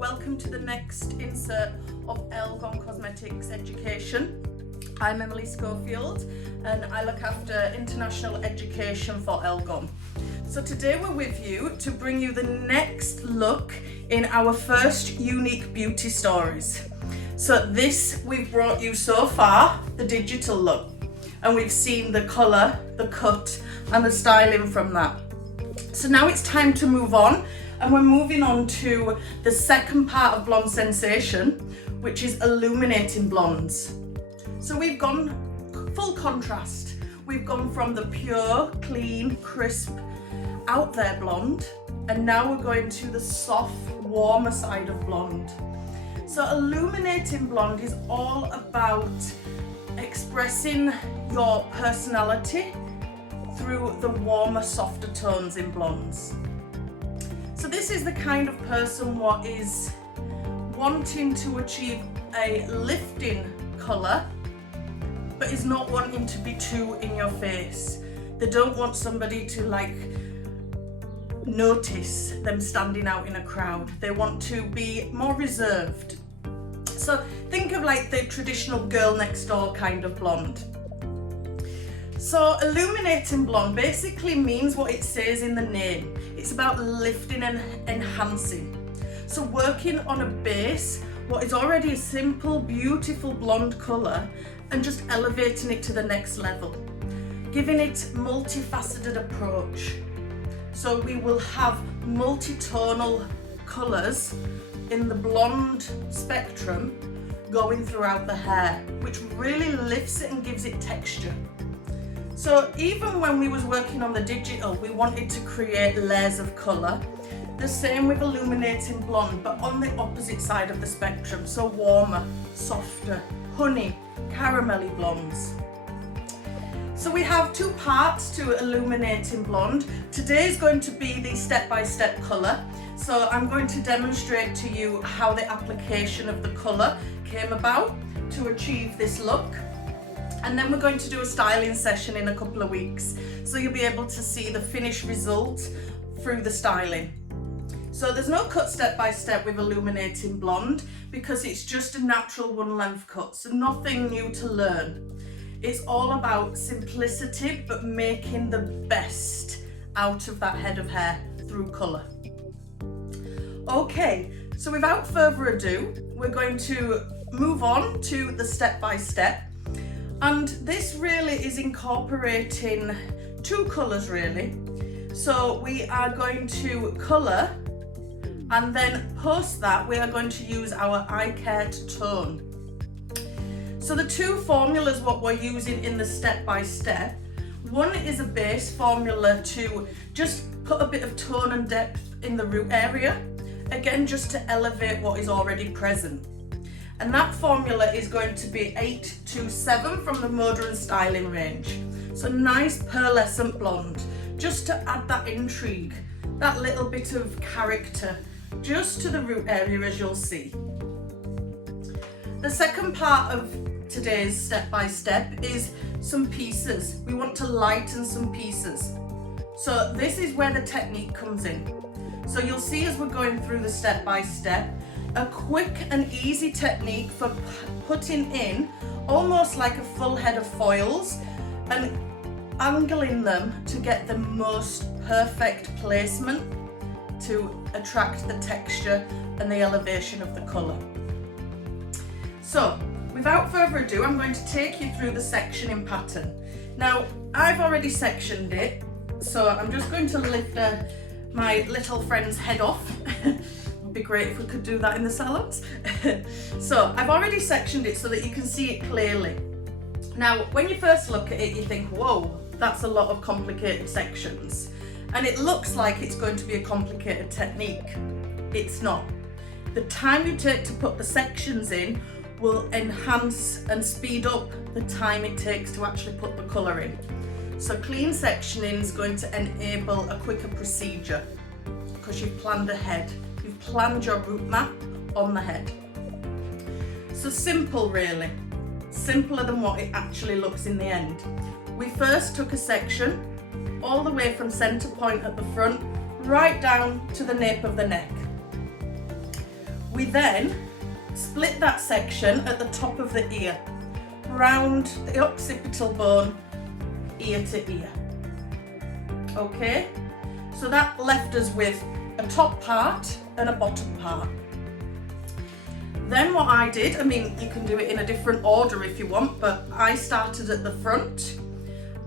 welcome to the next insert of Elgon Cosmetics Education. I'm Emily Schofield and I look after international education for Elgon. So today we're with you to bring you the next look in our first unique beauty stories. So this we've brought you so far, the digital look, and we've seen the colour, the cut and the styling from that. So now it's time to move on, and we're moving on to the second part of Blonde Sensation, which is illuminating blondes. So we've gone full contrast. We've gone from the pure, clean, crisp, out there blonde, and now we're going to the soft, warmer side of blonde. So illuminating blonde is all about expressing your personality through the warmer, softer tones in blondes. So this is the kind of person what is wanting to achieve a lifting colour, but is not wanting to be too in your face. They don't want somebody to notice them standing out in a crowd. They want to be more reserved. So think of like the traditional girl next door kind of blonde. So illuminating blonde basically means what it says in the name. It's about lifting and enhancing. So working on a base, what is already a simple, beautiful blonde colour, and just elevating it to the next level. Giving it multifaceted approach. So we will have multi-tonal colours in the blonde spectrum going throughout the hair, which really lifts it and gives it texture. So even when we was working on the digital, we wanted to create layers of colour. The same with illuminating blonde, but on the opposite side of the spectrum. So warmer, softer, honey, caramelly blondes. So we have two parts to illuminating blonde. Today is going to be the step-by-step colour. So I'm going to demonstrate to you how the application of the colour came about to achieve this look. And then we're going to do a styling session in a couple of weeks. So you'll be able to see the finished result through the styling. So there's no cut step by step with illuminating blonde because it's just a natural one length cut. So nothing new to learn. It's all about simplicity, but making the best out of that head of hair through colour. Okay, so without further ado, we're going to move on to the step by step. And this really is incorporating two colours really. So we are going to colour, and then post that we are going to use our eye care to tone. So the two formulas what we're using in the step by step, one is a base formula to just put a bit of tone and depth in the root area, again just to elevate what is already present. And that formula is going to be 827 from the Modern Styling range. So nice pearlescent blonde, just to add that intrigue, that little bit of character, just to the root area as you'll see. The second part of today's step-by-step is some pieces. We want to lighten some pieces. So this is where the technique comes in. So you'll see as we're going through the step-by-step, a quick and easy technique for putting in almost like a full head of foils and angling them to get the most perfect placement to attract the texture and the elevation of the colour. So without further ado, I'm going to take you through the sectioning pattern. Now I've already sectioned it, so I'm just going to lift my little friend's head off. Be great if we could do that in the salons. So I've already sectioned it so that you can see it clearly. Now when you first look at it you think, whoa, that's a lot of complicated sections, and it looks like it's going to be a complicated technique. It's not. The time you take to put the sections in will enhance and speed up the time it takes to actually put the colour in. So clean sectioning is going to enable a quicker procedure because you've planned ahead. You've planned your root map on the head. So simple really, simpler than what it actually looks in the end. We first took a section all the way from centre point at the front right down to the nape of the neck. We then split that section at the top of the ear, round the occipital bone, ear to ear. Okay, so that left us with a top part and a bottom part. Then what I did, I mean, you can do it in a different order if you want, but I started at the front,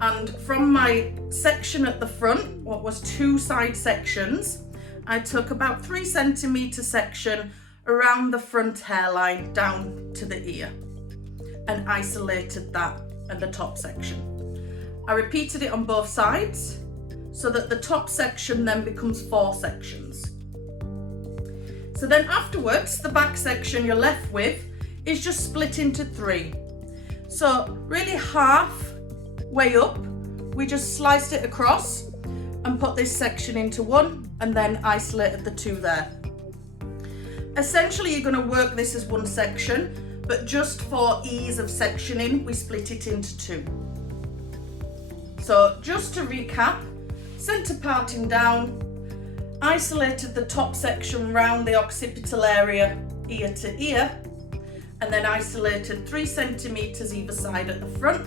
and from my section at the front, what was 2 side sections, I took about 3 centimetre section around the front hairline down to the ear and isolated that and the top section. I repeated it on both sides so that the top section then becomes 4 sections. So then afterwards, the back section you're left with is just split into 3. So really half way up, we just sliced it across and put this section into 1 and then isolated the 2 there. Essentially, you're going to work this as 1 section, but just for ease of sectioning, we split it into 2. So just to recap, centre parting down, isolated the top section round the occipital area, ear to ear, and then isolated 3 centimetres either side at the front,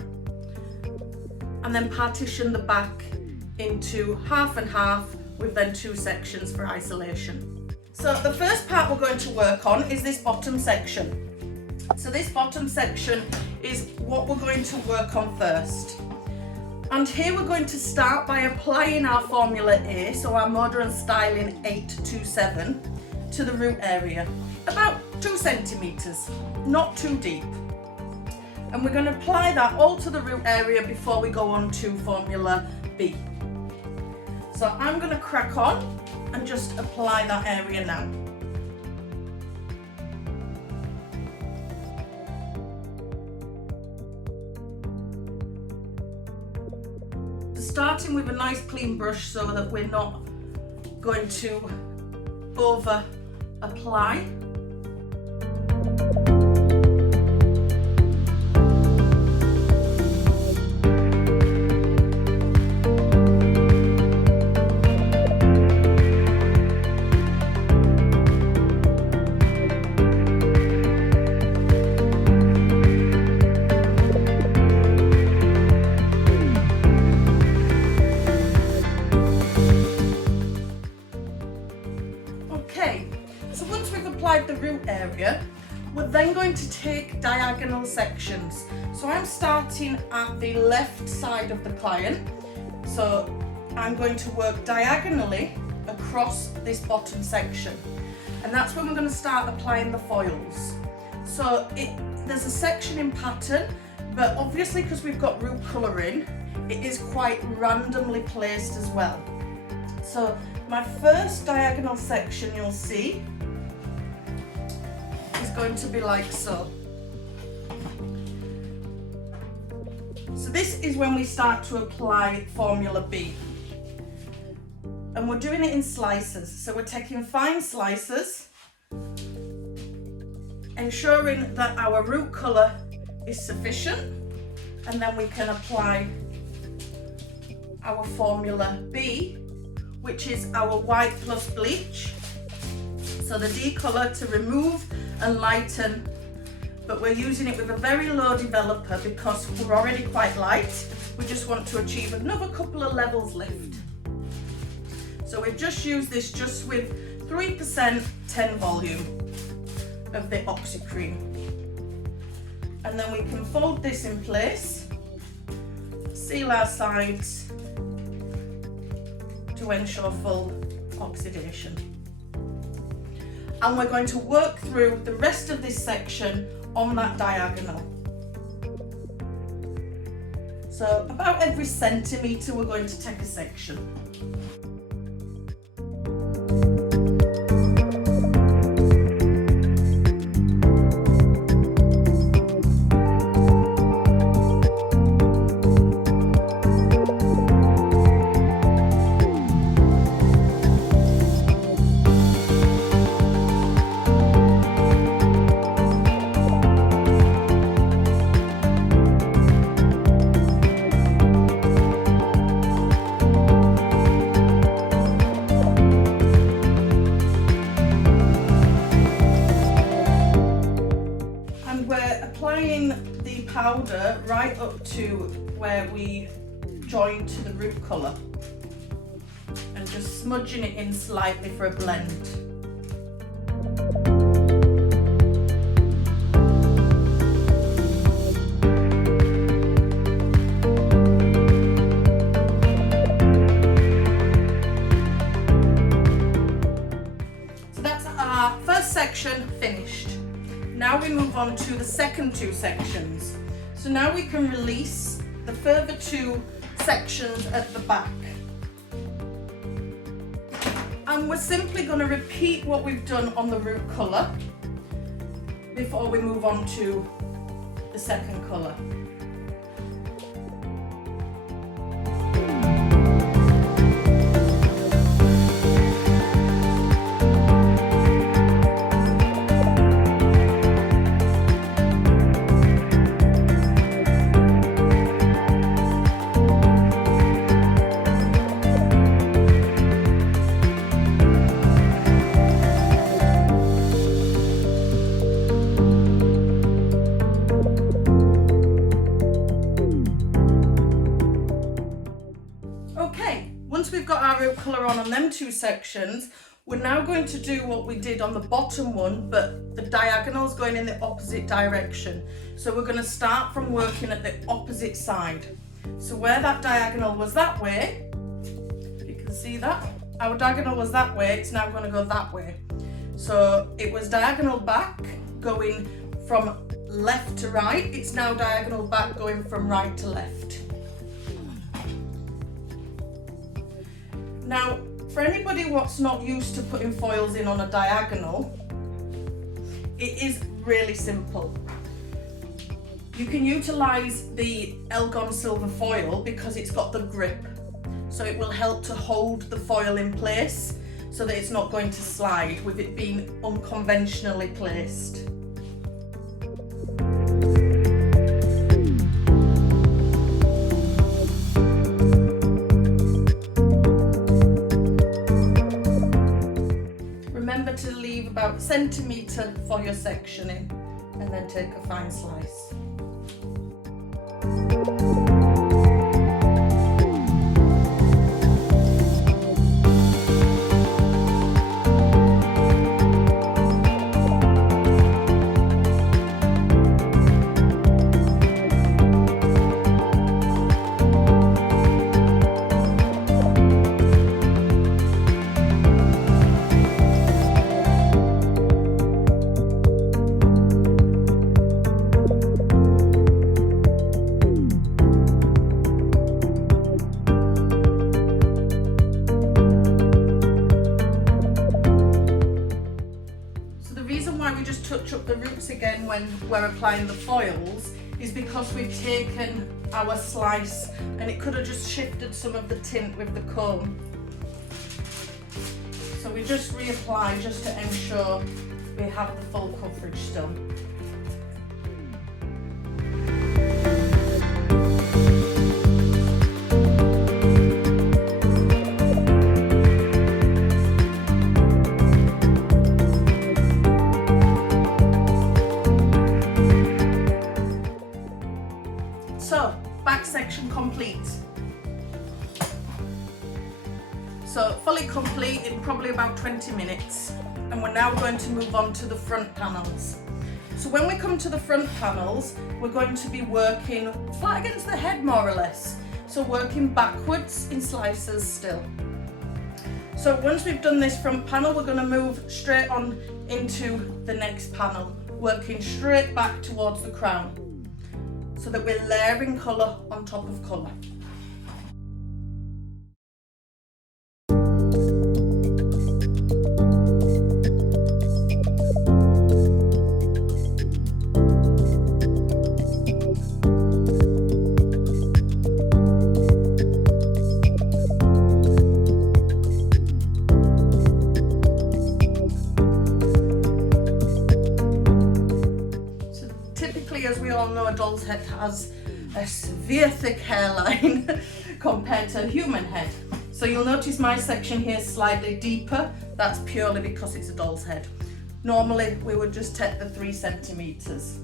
and then partitioned the back into half and half with then 2 sections for isolation. So the first part we're going to work on is this bottom section. So this bottom section is what we're going to work on first. And here we're going to start by applying our Formula A, so our Modern Styling 827, to the root area, about 2 centimetres, not too deep. And we're going to apply that all to the root area before we go on to Formula B. So I'm going to crack on and just apply that area now. Starting with a nice clean brush so that we're not going to over apply. The root area, we're then going to take diagonal sections. So I'm starting at the left side of the client, so I'm going to work diagonally across this bottom section, and that's when we're going to start applying the foils. So there's a sectioning pattern, but obviously because we've got root colour in, it is quite randomly placed as well. So my first diagonal section you'll see is going to be like so. So this is when we start to apply Formula B. And we're doing it in slices. So we're taking fine slices, ensuring that our root colour is sufficient, and then we can apply our Formula B, which is our white plus bleach. So the D colour to remove and lighten, but we're using it with a very low developer because we're already quite light. We just want to achieve another couple of levels lift. So we've just used this just with 3% 10 volume of the Oxy Cream. And then we can fold this in place, seal our sides to ensure full oxidation. And we're going to work through the rest of this section on that diagonal. So about every centimetre we're going to take a section. right up to where we join to the root colour and just smudging it in slightly for a blend. So that's our first section finished. Now we move on to the second two sections. So now we can release the further two sections at the back. And we're simply going to repeat what we've done on the root colour before we move on to the second colour. Once we've got our root colour on them two sections, we're now going to do what we did on the bottom one, but the diagonal's going in the opposite direction. So we're going to start from working at the opposite side. So where that diagonal was that way, you can see that, our diagonal was that way, it's now going to go that way. So it was diagonal back going from left to right, it's now diagonal back going from right to left. Now, for anybody what's not used to putting foils in on a diagonal, it is really simple. You can utilise the Elgon silver foil because it's got the grip, so it will help to hold the foil in place so that it's not going to slide with it being unconventionally placed. Remember to leave about a centimetre for your sectioning and then take a fine slice. Touch up the roots again when we're applying the foils is because we've taken our slice and it could have just shifted some of the tint with the comb. So we just reapply just to ensure we have the full coverage still. So, back section complete. So, fully complete in probably about 20 minutes. And we're now going to move on to the front panels. So when we come to the front panels, we're going to be working flat against the head more or less. So working backwards in slices still. So once we've done this front panel, we're going to move straight on into the next panel, working straight back towards the crown, so that we're layering colour on top of colour. As we all know, a doll's head has a severe thick hairline compared to a human head. So you'll notice my section here is slightly deeper. That's purely because it's a doll's head. Normally we would just take the 3 centimetres.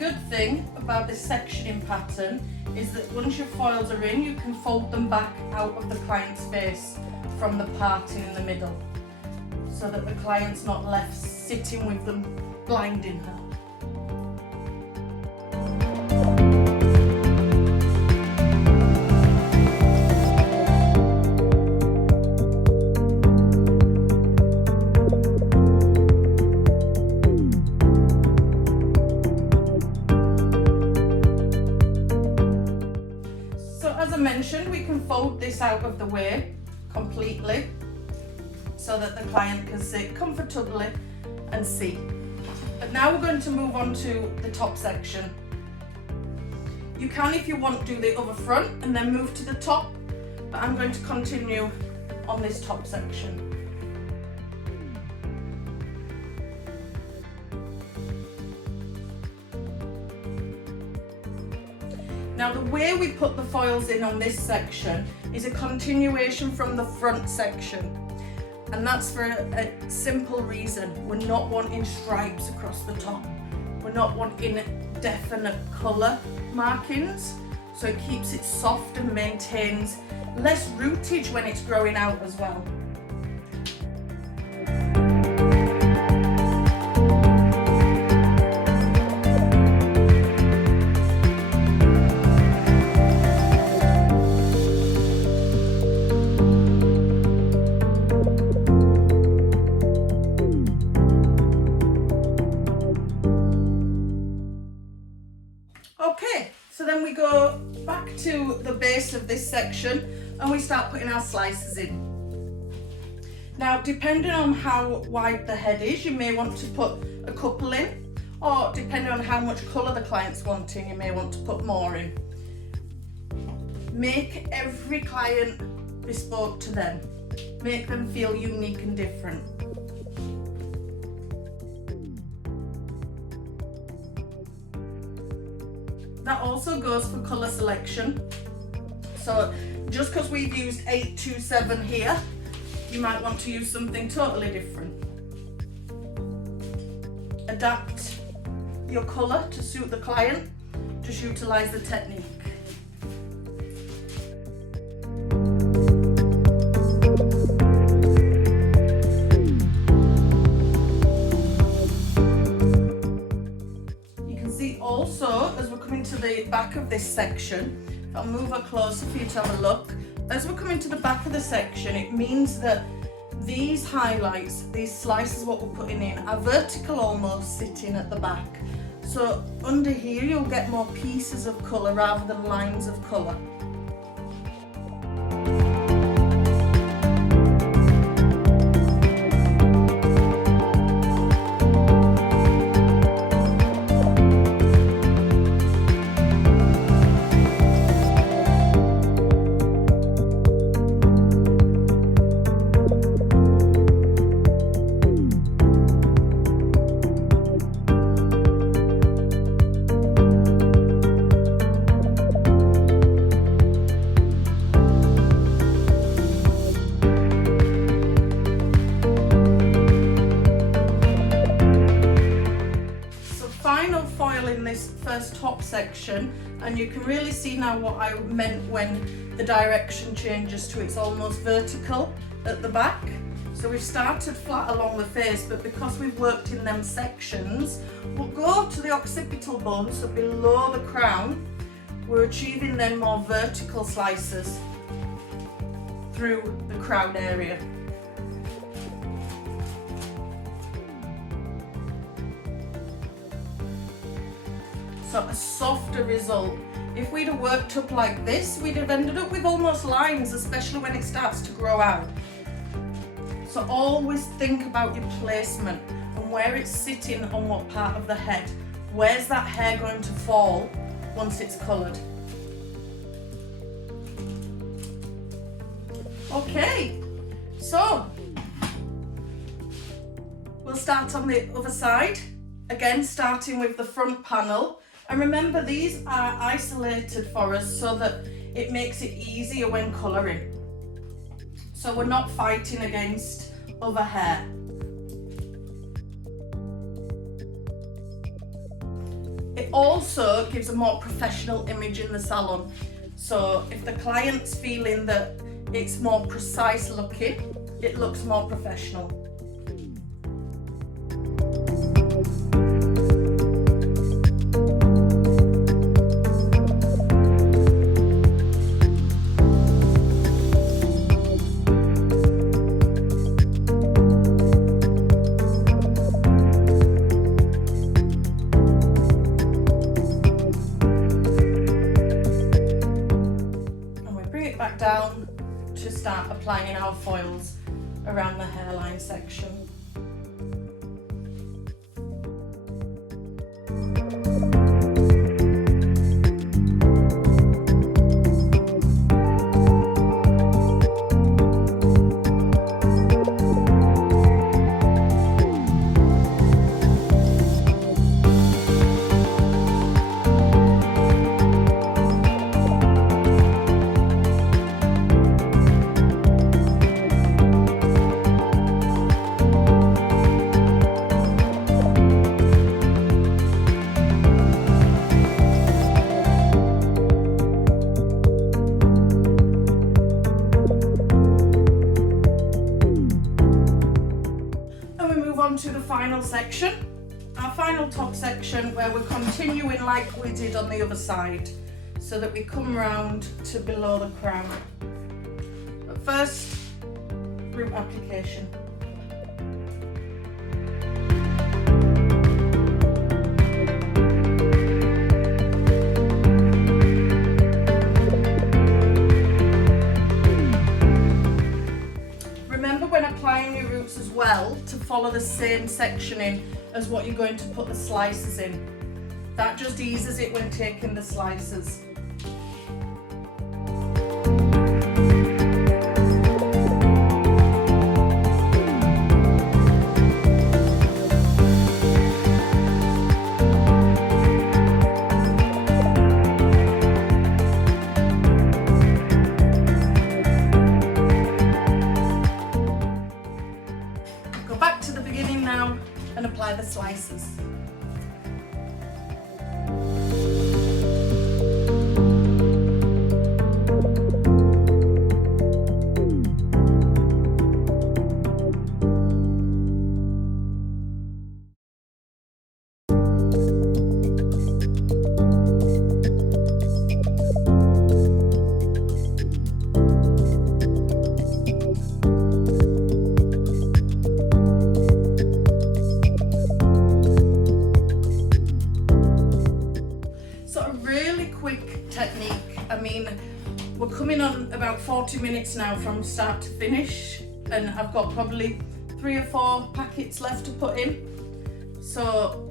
good thing about this sectioning pattern is that once your foils are in, you can fold them back out of the client's face from the parting in the middle, so that the client's not left sitting with them blinding her. As I mentioned, we can fold this out of the way completely so that the client can sit comfortably and see. But now we're going to move on to the top section. You can, if you want, do the other front and then move to the top, but I'm going to continue on this top section. Now the way we put the foils in on this section is a continuation from the front section, and that's for a simple reason. We're not wanting stripes across the top. We're not wanting definite colour markings, so it keeps it soft and maintains less rootage when it's growing out as well. Okay, so then we go back to the base of this section and we start putting our slices in. Now, depending on how wide the head is, you may want to put a couple in, or depending on how much colour the client's wanting, you may want to put more in. Make every client bespoke to them. Make them feel unique and different. That also goes for colour selection. So just because we've used 827 here, you might want to use something totally different. Adapt your colour to suit the client. Just utilise the technique. Also, as we're coming to the back of this section, if I'll move her closer for you to have a look, as we're coming to the back of the section, it means that these highlights, these slices what we're putting in, are vertical almost sitting at the back. So under here you'll get more pieces of colour rather than lines of colour. In this first top section, and you can really see now what I meant when the direction changes to it's almost vertical at the back. So we've started flat along the face, but because we've worked in them sections, we'll go to the occipital bone, so below the crown, we're achieving then more vertical slices through the crown area. So a softer result. If we'd have worked up like this, we'd have ended up with almost lines, especially when it starts to grow out. So always think about your placement and where it's sitting on what part of the head. Where's that hair going to fall once it's coloured? Okay, so we'll start on the other side. Again, starting with the front panel. And remember, these are isolated for us so that it makes it easier when colouring. So we're not fighting against other hair. It also gives a more professional image in the salon. So if the client's feeling that it's more precise looking, it looks more professional. Back down to start applying our foils around the hairline section. To the final section, our final top section, where we're continuing like we did on the other side, so that we come round to below the crown. But first, root application. When applying your roots as well, to follow the same sectioning as what you're going to put the slices in. That just eases it when taking the slices. And apply the slices. We're coming on about 40 minutes now from start to finish, and I've got probably 3 or 4 packets left to put in. So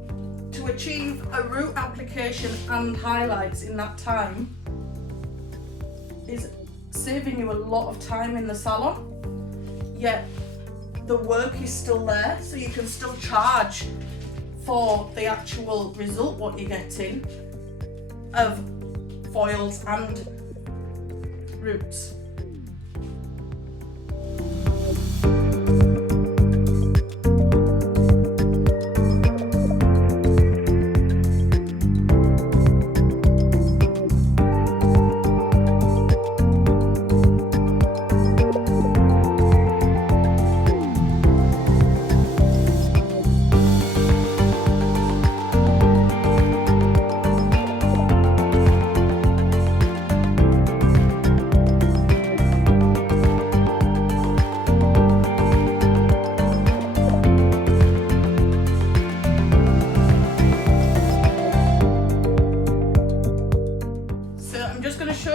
to achieve a root application and highlights in that time is saving you a lot of time in the salon, yet the work is still there, so you can still charge for the actual result, what you're getting of foils and roots.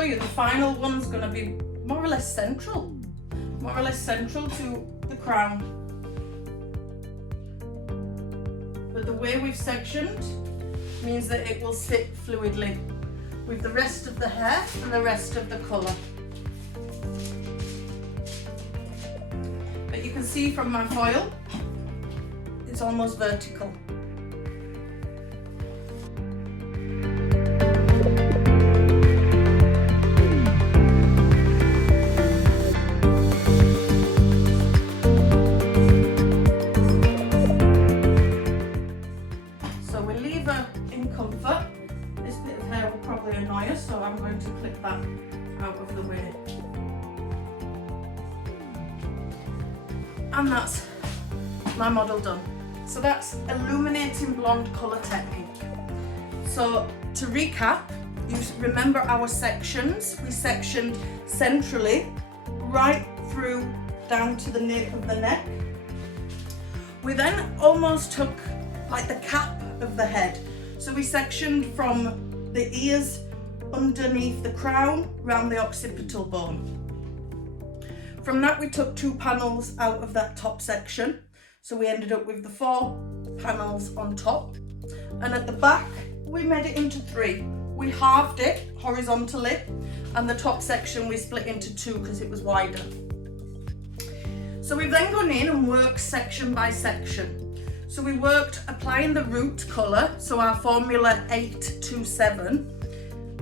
The final one's going to be more or less central to the crown. But the way we've sectioned means that it will sit fluidly with the rest of the hair and the rest of the colour. But you can see from my foil, it's almost vertical. So we'll leave her in comfort really annoy us, so I'm going to clip that out of the way. And that's my model done. So that's illuminating blonde colour technique. So to recap, you remember our sections. We sectioned centrally right through down to the nape of the neck. We then almost took like the cap of the head. So we sectioned from the ears underneath the crown round the occipital bone. From that we took 2 panels out of that top section. So we ended up with the 4 panels on top. And at the back we made it into 3. We halved it horizontally, and the top section we split into 2 because it was wider. So we've then gone in and worked section by section. So we worked applying the root colour, so our formula 827,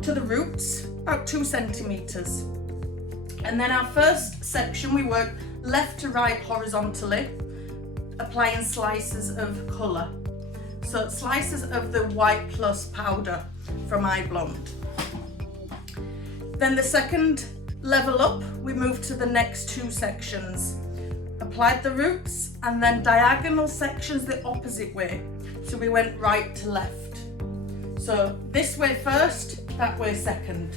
to the roots, about 2 centimetres. And then our first section we worked left to right horizontally, applying slices of colour. So slices of the white plus powder from iBlonde. Then the second level up, we moved to the next 2 sections. Applied the roots and then diagonal sections the opposite way. So we went right to left. So this way first, that way second.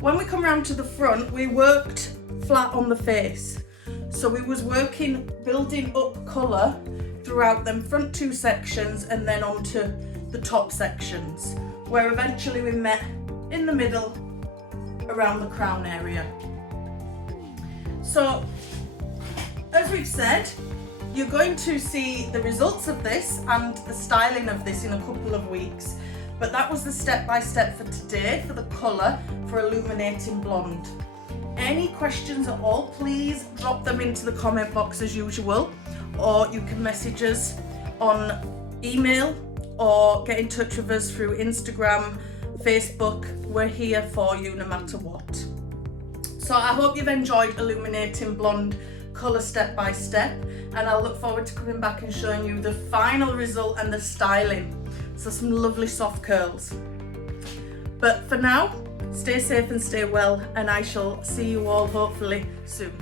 When we come round to the front, we worked flat on the face. So we was working, building up colour throughout them front 2 sections and then onto the top sections, where eventually we met in the middle around the crown area. So as we've said, you're going to see the results of this and the styling of this in a couple of weeks, but that was the step-by-step for today for the colour for illuminating blonde. Any questions at all, please drop them into the comment box as usual, or you can message us on email or get in touch with us through Instagram, Facebook. We're here for you no matter what. So I hope you've enjoyed illuminating blonde colour step by step, and I'll look forward to coming back and showing you the final result and the styling. So some lovely soft curls. But for now, stay safe and stay well, and I shall see you all hopefully soon.